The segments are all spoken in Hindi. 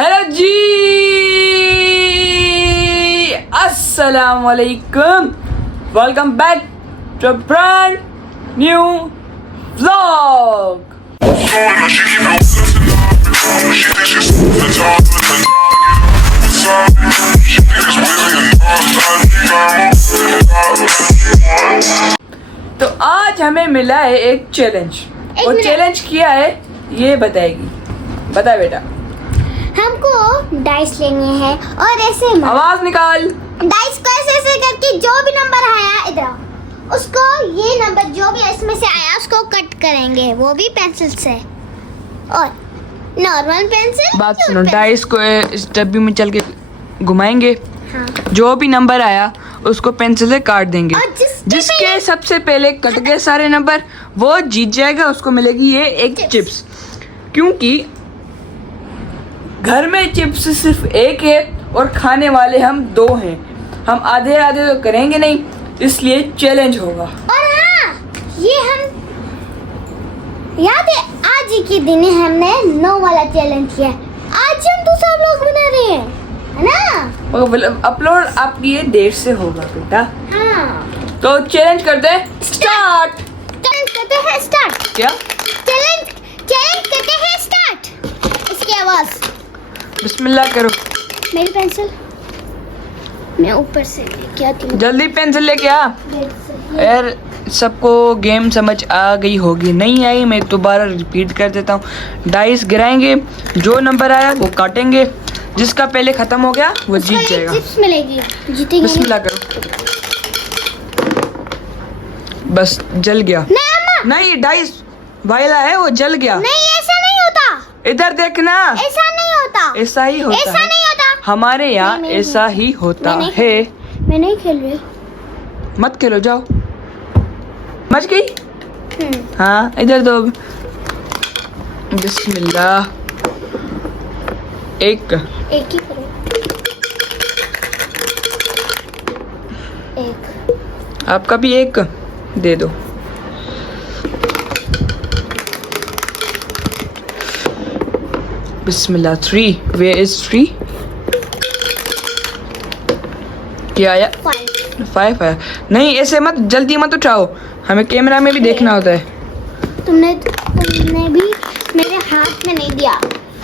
हेलो जी, अस्सलाम वालेकुम, welcome back to brand new vlog. तो आज हमें मिला है एक चैलेंज। वो चैलेंज किया है ये बताएगी। बता बेटा। हमको डाइस लेनी है और ऐसे आवाज निकाल। डाइस को ऐसे ऐसे करके जो भी नंबर आया इधर उसको ये नंबर जो भी इसमें से आया उसको कट करेंगे, वो भी पेंसिल से और नॉर्मल पेंसिल। बात सुनो, डाइस को इस डब्बी में चल के घुमाएंगे। हाँ। जो भी नंबर आया उसको पेंसिल से काट देंगे और जिसके सबसे पहले कट गए सारे नंबर वो जीत जाएगा, उसको मिलेगी ये एक चिप्स। क्योंकि घर में चिप्स सिर्फ एक है और खाने वाले हम दो हैं, हम आधे आधे तो करेंगे नहीं, इसलिए चैलेंज होगा। और हाँ, ये हम याद है आज ही के दिन ही हमने 9 वाला चैलेंज किया। आज हम दूसरा व्लॉग बना रहे हैं, है ना? अपलोड आपकी ये देर से होगा बेटा। हाँ। तो चैलेंज करते हैं स्टार्ट। चैलेंज करते हैं स्टार्ट। क्या चैलेंज करते हैं स्टार्ट। इसकी आवाज। बिस्मिल्लाह करो। मेरी पेंसिल मैं ऊपर से लेके आती हूँ। जल्दी पेंसिल लेके आ यार। सबको गेम समझ आ गई होगी, नहीं आई मैं दोबारा रिपीट कर देता हूँ। डाइस गिराएंगे, जो नंबर आया वो काटेंगे, जिसका पहले खत्म हो गया वो जीत जाएगा। चिप्स मिलेगी, जीतेंगे। बिस्मिल्लाह करो। बस जल गया। नहीं, डाइस वायला है वो जल गया। नहीं, ऐसा नहीं होता। इधर देखना, ऐसा नहीं होता। ऐसा ही होता ऐसा है। नहीं होता। हमारे यहाँ नहीं, ऐसा ही होता है। मैं नहीं खेल रही। मत खेलो, जाओ। मच गई। हाँ इधर दो। बिस्मिल्लाह। एक ही करो। एक। आपका भी एक दे दो। बिस्मिल्लाह। 3 वेयर इज 3? क्या आया? 5 आया। नहीं ऐसे मत, जल्दी मत उठाओ, हमें कैमरा में भी देखना होता है। तुमने भी मेरे हाथ में नहीं दिया।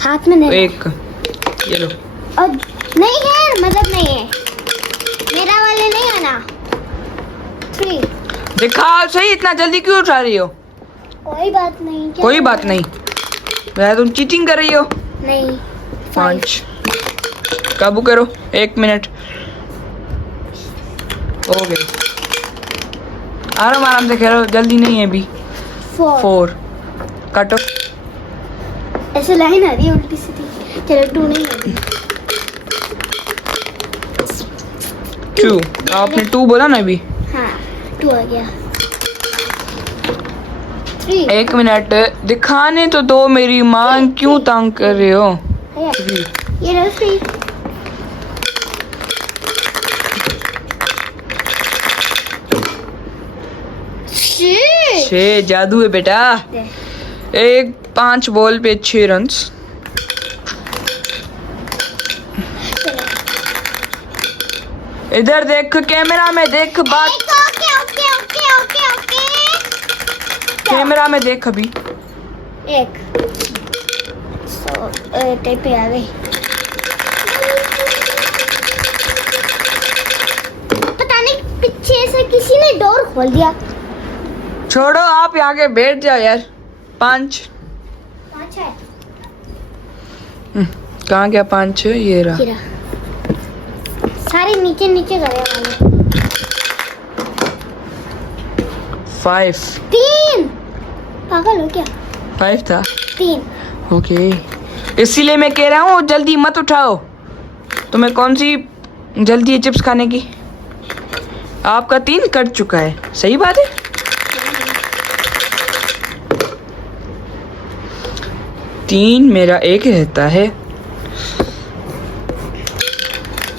हाथ में नहीं। एक ये लो। और नहीं है, मतलब नहीं है, मेरा वाले नहीं है ना। 3। दिखाओ सही, इतना जल्दी क्यों उठा रही हो? कोई बात नहीं। क्या कोई बात नहीं, तुम चीटिंग कर रही हो। नहीं। 5 काबू करो। 1 मिनट हो गए। आराम से खेलो, जल्दी नहीं है अभी। 4 काटो। ऐसे लाइन आ रही है उल्टी सीधी। चलो 2 नहीं है। 2 आपने 2 बोला ना अभी। हाँ 2 आ गया। 3 1 मिनट दिखाने तो दो, मेरी मांग क्यों तंग कर रहे हो? 3 ये लो 3। 6 जादू है बेटा। 5 बॉल पे 6 रन्स। इधर देख, कैमरा में देख। बात ओके। कैमरा में देख अभी। 1 टाइप पे आ गई। पता नहीं पीछे से किसी ने डोर खोल दिया। छोड़ो, आप आगे बैठ जाओ यार। 5 है। कहाँ गया? 5 ये रहा। गिरा। सारे नीचे नीचे गए वाले। 5 3 पागल हो क्या? 5 था। 3 ओके, इसीलिए मैं कह रहा हूँ जल्दी मत उठाओ। तुम्हें कौन सी जल्दी है चिप्स खाने की? आपका 3 कट चुका है, सही बात है। 3 मेरा 1 रहता है।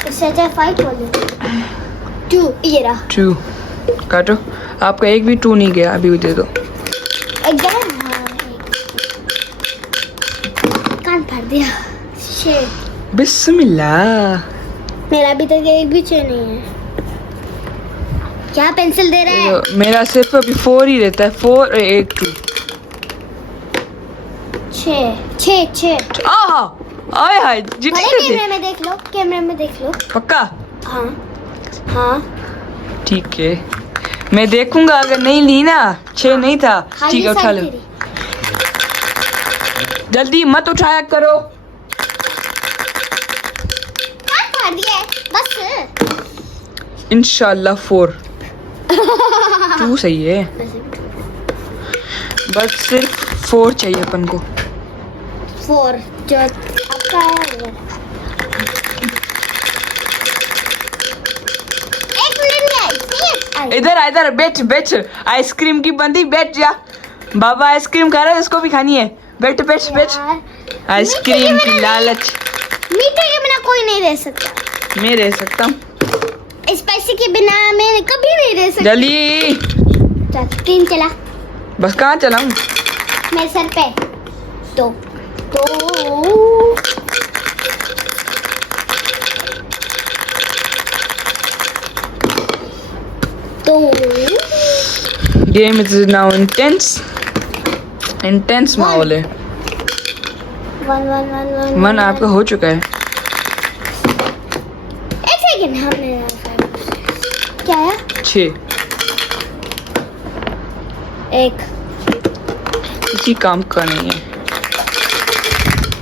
इससे 5 बोल दो। 2 ये रहा। 2 काटो। आपका 1 भी 2 नहीं गया, अभी भी दे दो। एक कान फाड़ दिया। 6 बिस्मिल्लाह। मेरा अभी तक एक भी 6 नहीं है। क्या पेंसिल दे रहा है? मेरा सिर्फ अभी 4 ही रहता है। 4 1 2 6 आहा आए हाय जीत बड़े गए। कैमरे में देख लो, कैमरे में देख लो। पक्का हाँ हाँ ठीक है, मैं देखूंगा। अगर नहीं ली ना 6 नहीं था। हाँ, ठीक है ये उठा सारी लो। तेरी। जल्दी मत उठाया करो। हाँ, फाड़ दिया है, बस। इंशाल्लाह 4 2 सही है। बस सिर्फ 4 चाहिए अपन को। 4 जो आपका है। एक मिनट में आई। इधर इधर बैठ बैठ। आइसक्रीम की बंदी बैठ जा। बाबा आइसक्रीम खा रहा है, इसको भी खानी है। बैठ बैठ बैठ। यार, आइसक्रीम मीठे के की बिना लालच मीठे के बिना कोई नहीं रह सकता। मैं रह सकता हूँ। स्पाइसी के बिना मैं कभी नहीं रह सकती। जल्दी चल 3 चला बस। कहाँ चलाऊं? मेरे सर पे। तो गेम इज नाउ इंटेंस माहौल है। 1 आपका हो चुका है। एक सेकंड हमने क्या है? 6 एक। किसी काम का नहीं है।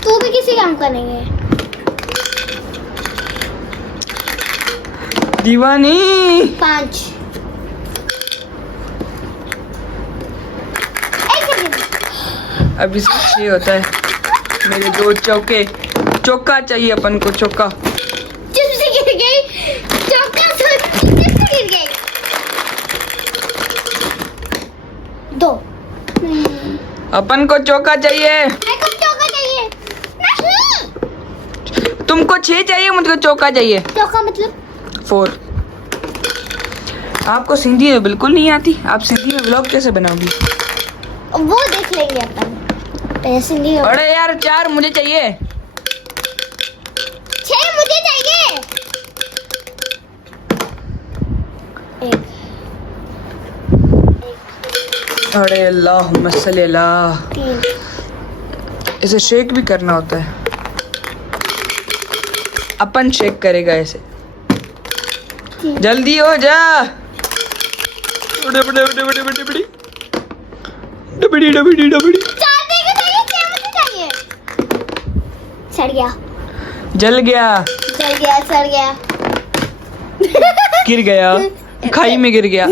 तू भी किसी काम का नहीं है। दीवानी 5। एक सेकंड। अभी से 6 होता है। मेरे 2 चौके। चौका चाहिए अपन को। चौका चिप से गिर गई। चौका से चिप से गिर गई। 2। अपन को चौका चाहिए। मेरे को चौका चाहिए। नहीं। तुमको 6 चाहिए, मुझको चौका चाहिए। चौका मतलब 4। आपको सिंधी में बिल्कुल नहीं आती। आप सिंधी में ब्लॉग कैसे बनाओगी? वो देख लेंगे अपन। पैसे नहीं हो। अरे यार 4 मुझे चाहिए। 6 मुझे चाहिए। एक। अरे अल्लाह मसल्ला। 3। इसे शेक भी करना होता है। अपन शेक करेगा ऐसे। जल्दी हो जा। डबड़ी डबड़ी डबड़ी। 4 देगा चाहिए, 6 मुझे चाहिए। सड़ गया। जल गया। जल गया, सड़ गया। गिर गया। खाई में गिर गया।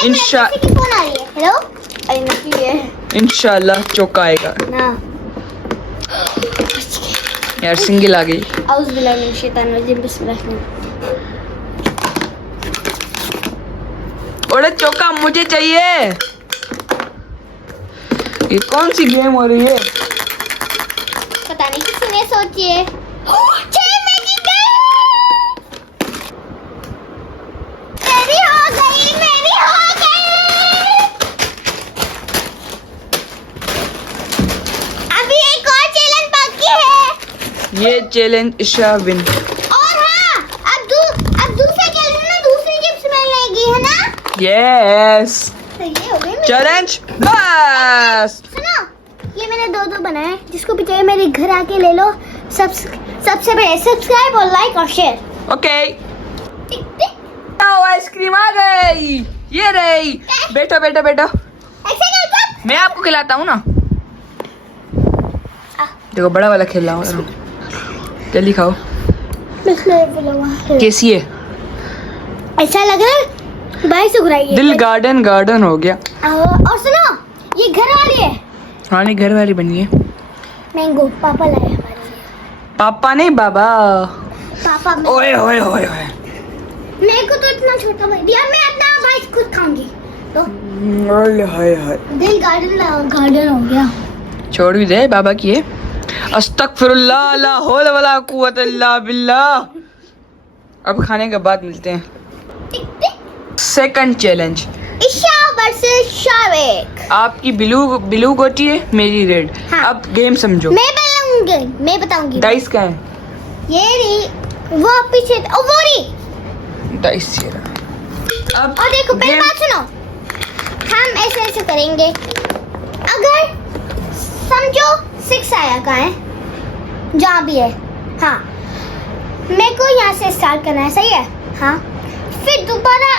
किसी की फोन आ रही है। हेलो। अरे नकली है। इंशाल्लाह चौका आएगा। ना। यार सिंगल आ गई। औज़ बिल्लाहि मिनश शैतानिर रजीम, बिस्मिल्लाह। अरे चौका मुझे चाहिए। ये कौन सी गेम हो रही है? पता नहीं किसी ने सोची है। 6 में गिर गई। मेरी हो गई, मेरी हो गई। अभी एक और चैलेंज बाकी है। ये चैलेंज ईशा विन। और हाँ, अब दूसरे चैलेंज में दूसरी गिफ्ट मिलेगी, है ना? यस तो ये हो गई मेरी। चैलेंज बस। सुनो, ये मैंने 2 बनाए। जिसको भी चाहिए मेरे घर आके ले लो। सबसे पहले सब्सक्राइब और लाइक और शेयर। ओके टिक टिक। आओ आइसक्रीम आ गई। ये रही। बैठो बैठो बैठो। ऐसे कर। मैं आपको खिलाता हूँ ना। देखो बड़ा वाला खेल रहा हूँ। जल्दी खाओ। कैसी है? ऐसा लग रहा है बाहर से घुराई है। दिल गार्डन गार्डन हो गया। और सुनो, ये घर वाली है। हाँ नहीं घर वाली बनी है। मैंगो पापा लाए हमारे लिए। पापा नहीं बाबा। पापा ओए ओए ओए ओए। मेरे को तो इतना छोटा भाई दिया। मैं अपना भाई खुद खाऊंगी। तो हाय हाय। दिल गार्डन हो गया। छोड़ भी दे बाबा की है। अस्तगफिरुल्लाह ला हौला वला कुव्वता इल्ला बिल्लाह। अब खाने के बाद मिलते हैं। Tick tick. Second challenge. Isha versus Shavek. आपकी ब्लू गोटी है, मेरी रेड। हाँ। अब गेम समझो। मैं पहले बताऊंगी, मैं बताऊंगी। डाइस का है, ये रही, वो पीछे, ओ वो रही। डाइस ये रहा। अब और देखो पहले गेम- बात सुनो, हम ऐसे ऐसे करेंगे। अगर समझो 6 आया कहाँ है, जहाँ भी है, हाँ मेरे को यहाँ से स्टार्ट करना है, सही है? हाँ, फिर दोबारा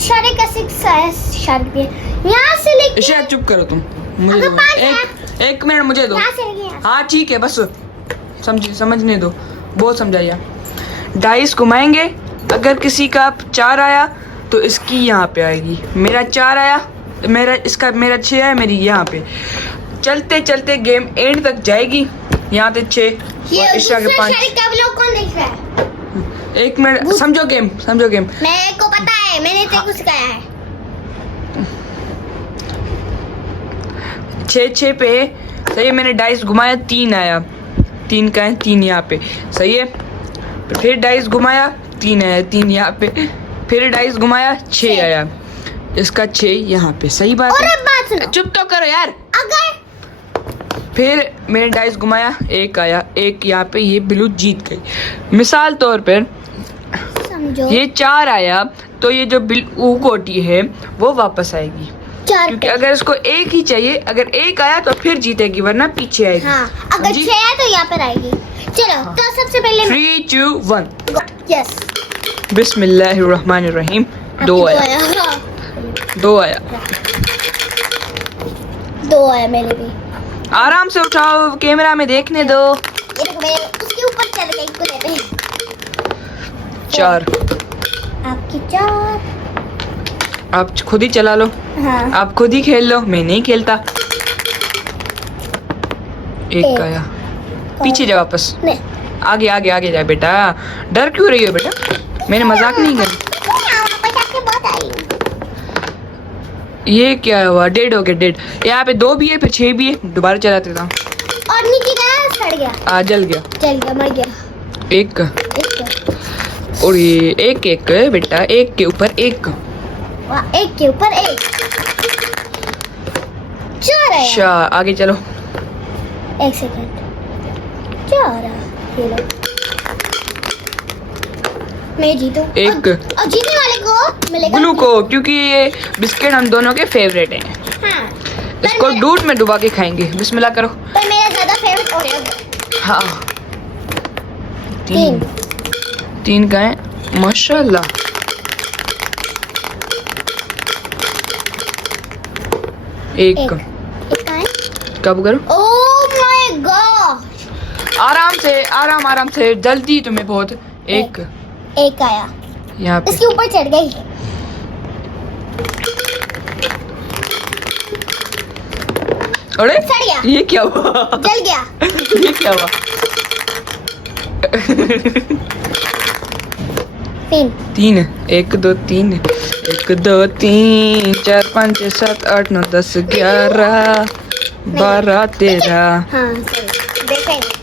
शारे का 6 आया, शारे पे यहाँ से लेके इशारा चुप करो तुम, मुझे अगर दो 5 एक मिनट मुझे दो। यहाँ से लेके यहाँ। हाँ ठीक है, बस समझने दो, बहुत समझाइए। डाइस घुमाएंगे, अगर किसी का 4 आया तो इसकी यहाँ पे आएगी, मेरा 4 आया, मेरा 6 है, मेरी यहाँ पे। चलते चलते गेम एंड तक जाएगी, यहाँ पे 6 ये और ईशा के दूसरा 5। शारे का व्लॉग कौन देख रहा है? एक मिनट, समझो गेम। मेरे को पता है, मैंने तेरे को सिखाया है। 6 पे सही है, मैंने डाइस घुमाया, 3 आया, 3 का है, 3 यहाँ पे, सही है। फिर डाइस घुमाया, 3 आया, 3 यहाँ पे, फिर डाइस घुमाया, 6 आया, इसका 6 यहाँ पे, सही बात और है। अब बात सुनो, चुप तो करो यार। अगर फिर मैंने डाइस घुमाया, 1 आया, 1 यहाँ पे, ये ब्लू जीत गई। मिसाल तौर पर समझो ये 4 आया तो ये जो ब्लू कोटी है वो वापस आएगी, 4 क्योंकि अगर इसको 1 ही चाहिए, अगर 1 आया तो फिर जीतेगी, वरना पीछे आएगी। हाँ, अगर जी? 6 है तो यहाँ पर आएगी। चलो तो सबसे पहले 3 2 1 यस, बिस्मिल्लाहिर्रहमानिर्रहीम। 2 आया, 2 आया। 2 आया मेरे भी। आराम से उठाओ, कैमरा में देखने दो। ये देखो मैं उसके ऊपर चढ़ गई, इसको लेते हैं। 4, आपकी 4। आप खुद ही चला लो, हाँ, आप खुद ही खेल लो, मैं नहीं खेलता। 1 आया, पीछे जा वापस, नहीं आगे आगे आगे जा बेटा। डर क्यों रही हो बेटा, मैंने मजाक नहीं करी। बहुत आई। ये क्या हुआ, डेड हो गया, डेड। यहाँ पे 2 भी है, फिर 6 भी है, दोबारा चलाते था। और नीचे गया, सड़ गया, जल गया। चल गया, मर गया। 1 एक और ये 1 बेटा, 1 के ऊपर 1। वाह, 1 के ऊपर 1। 4 आया। अच्छा आगे चलो। 1 सेकंड, 4 आया, ये लो, मैं जीतूं। 1 और जीतने वाले को मिलेगा ब्लू को, क्योंकि ये बिस्किट हम दोनों के फेवरेट हैं। हाँ, इसको दूध में डुबा के खाएंगे। बिस्मिल्लाह करो। पर मेरा ज्यादा फेवरेट ओरियो। हाँ, 3 3 का है, माशाल्लाह। 1 एक का है। कब करो, ओह माय गॉड, आराम से, जल्दी तुम्हें बहुत। 1 1 आया, यहाँ पे, इसके ऊपर चढ़ गई। अरे सड़ गया, ये क्या हुआ, जल गया। ये क्या हुआ। 3 1 2 3 1 2 3 4 5 6 7 8 9 10 11 12 13। हाँ सही, देखा ही नहीं।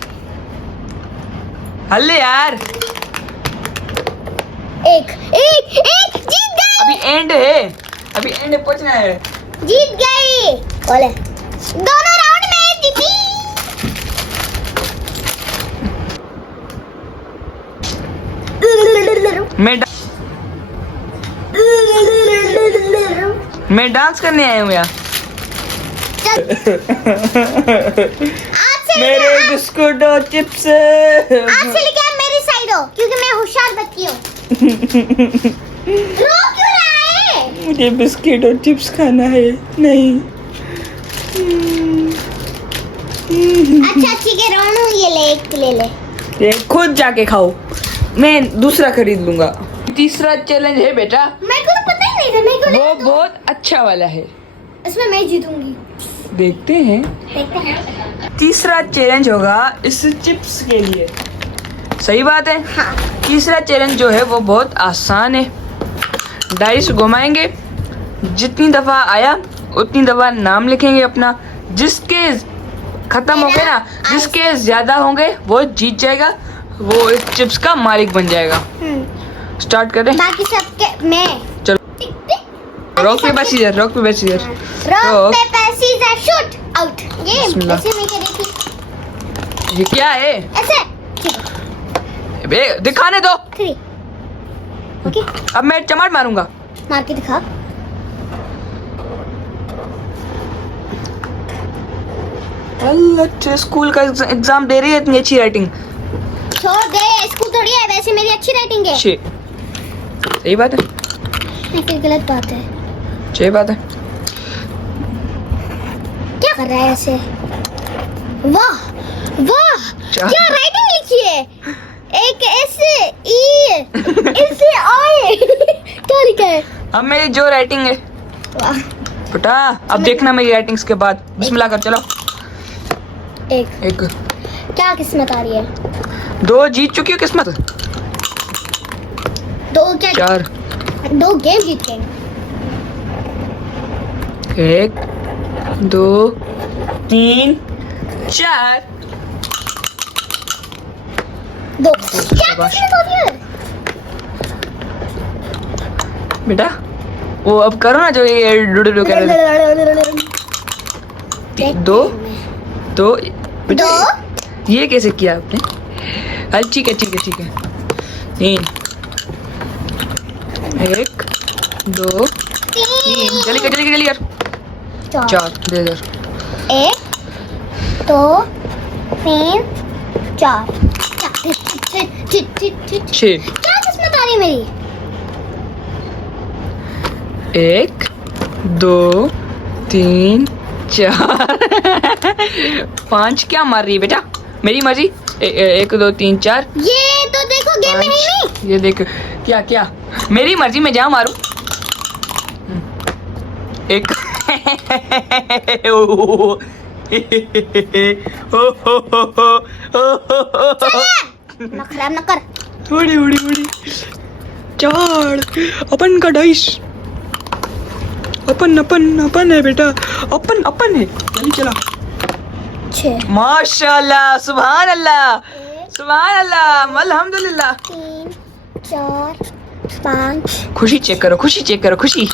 हल्ले यार, 1 जीत गए, अभी एंड है, अभी एंड पहुंचना है। जीत गई। बोले दोनों राउंड में जीती। मैं डांस करने आया हूँ यार। आज से मेरे बिस्कुट और चिप्स। लेके आप मेरी साइड हो, क्योंकि मैं होशियार बच्ची हूँ। रो क्यों रहा है? मुझे बिस्किट और चिप्स खाना है। नहीं, अच्छा ठीक है, रोनू ये ले, एक ले ले। ये खुद जाके खाओ, मैं दूसरा खरीद लूंगा। तीसरा चैलेंज है बेटा, मेरे को तो पता ही नहीं था, मेरे को वो लगा बहुत अच्छा वाला है, इसमें मैं जीतूंगी। देखते हैं। देखते हैं। तीसरा चैलेंज होगा इस चिप्स के लिए, सही बात है। हाँ, तीसरा चैलेंज जो है वो बहुत आसान है। डाइस घुमाएंगे, जितनी दफा आया उतनी दफा नाम लिखेंगे अपना, जिसके खत्म हो गए ना, जिसके ज्यादा होंगे वो जीत जाएगा, वो इस चिप्स का मालिक बन जाएगा। स्टार्ट करें, बाकी सबके मैं। चलो। Tick tick. Rock paper scissor, rock paper scissor. Rock paper scissor shoot out. ये बिस्मिल्लाह। ऐसे नहीं करी थी। ये क्या है? ऐसे ठीक है। बे दिखाने दो। 3 ओके अब मैं चमाट मारूंगा। मार के दिखा। अच्छा स्कूल का एग्जाम दे रही है, इतनी अच्छी राइटिंग। छोड़ दे, स्कूल थोड़ी है, वैसे मेरी अच्छी राइटिंग है। सही बात है। नहीं फिर गलत बात है। सही बात है। क्या कर रहा है ऐसे? वाह वाह क्या राइटिंग लिखी है। एक ऐसे ई ऐसे आए क्या लिखा है? अब मेरी जो राइटिंग है वाह बेटा, अब देखना मेरी राइटिंग्स के बाद। बिस्मिल्लाह कर चलो। एक क्या किस्मत आ रही है? 2 जीत चुकी हो किस्मत। 2 क्या? 4 2 गेम जीत गए। 1 2 3 4 2 क्या शाबाश। किस्मत हो रही है? बेटा वो अब करो ना जो ये डुडू कर रहे थे। 2 2 बेटा, 2 ये कैसे किया आपने? अरे ठीक है ठीक है ठीक है। 3 1 2 3 जल्दी कर जल्दी कर जल्दी कर। 4 दे दे। 1 2 3 4 6 क्या किस्मत आ रही है मेरी? 1 2 3 4 5 क्या मार रही है बेटा? मेरी मर्जी। 1 2 3 4 ये तो देखो गेम में है ही नहीं। ये देख क्या क्या मेरी मर्जी में जहाँ मारूं। एक ना खराब ना कर। उड़ी उड़ी उड़ी 4 अपन का डाइस। अपन अपन अपन है बेटा, अपन अपन है। जल्दी चला। 6 माशाल्लाह सुभान अल्लाह सुभान अल्लाह अल्हम्दुलिल्लाह। 3 4 5 खुशी चेक करो, खुशी चेक करो, खुशी।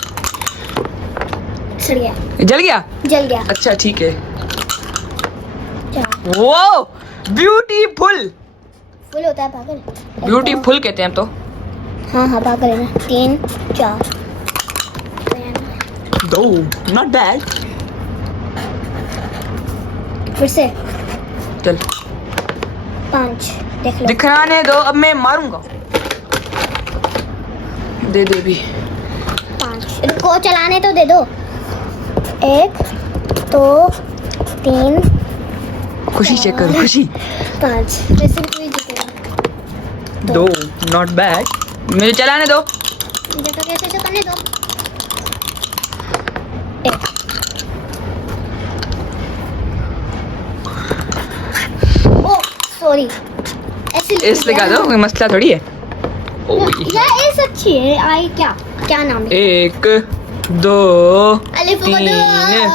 सड़ गया, जल गया? जल गया। अच्छा ठीक है। 4 वो ब्यूटीफुल, फुल होता है पागल। ब्यूटीफुल कहते हैं हम तो। हाँ हाँ पागल है ना। 3 4 दो नॉट बैड। फिर से चल 5 देख लो। दिखाने दो, अब मैं मारूंगा। दे दे भी। 5 रुको चलाने तो दे दो। 1 2 3 खुशी चेक करो, खुशी। 5 वैसे भी कोई जीतेगा। दो नॉट बैड, मुझे चलाने दो। मुझे तो कैसे से करने दो। 1 ओ सॉरी ऐसे इस लगा दो, कोई मसला थोड़ी है। यार ये अच्छी है। आई क्या क्या नाम है? 1 2 अलिफ 3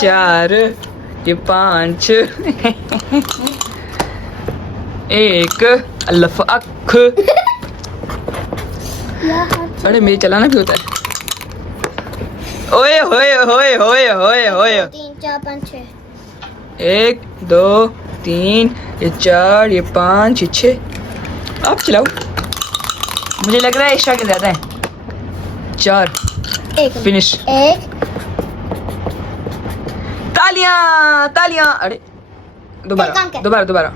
4 ये 5 1 अल्लाह अख। अरे मेरी चलाना भी होता है। ओए होए होए होए होए होए। 3 4 5 6 1 2 3 ये 4 ये 5 ये 6। आप चलाओ, मुझे लग रहा है एक्स्ट्रा के ज्यादा है। 4 1 फिनिश। 1 तालियां तालियां। अरे दोबारा काम कर। दोबारा दोबारा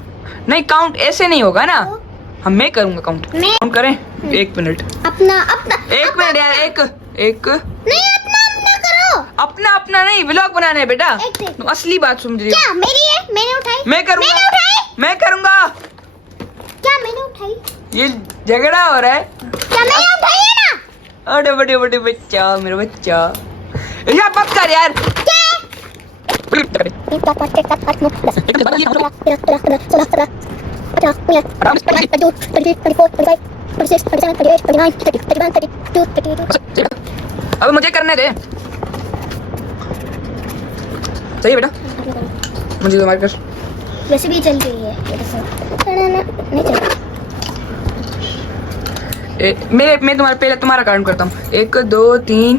नहीं, काउंट ऐसे नहीं होगा ना। तो? हम मैं करूंगा काउंट। मैं? काउंट करें। 1 मिनट, अपना अपना 1 मिनट यार। एक एक नहीं अपना अपना करो। अपना अपना नहीं, व्लॉग बनाना है बेटा। एक सेकंड। तुम असली बात समझ रही हो। क्या मेरी है? मैंने उठाई। मैं करूंगा, मैंने उठाई। मैं करूंगा। क्या मैंने उठाई? ये झगड़ा हो रहा है। क्या मैंने उठाई है ना? अरे बड़े बड़े बच्चा, मेरा बच्चा। या मत कर यार। अब मुझे करने दे। सही है बेटा, मुझे तो मार कर। वैसे भी चल रही है नहीं चल। मैं तुम्हारा पहले तुम्हारा काउंट करता हूँ। 1 2 3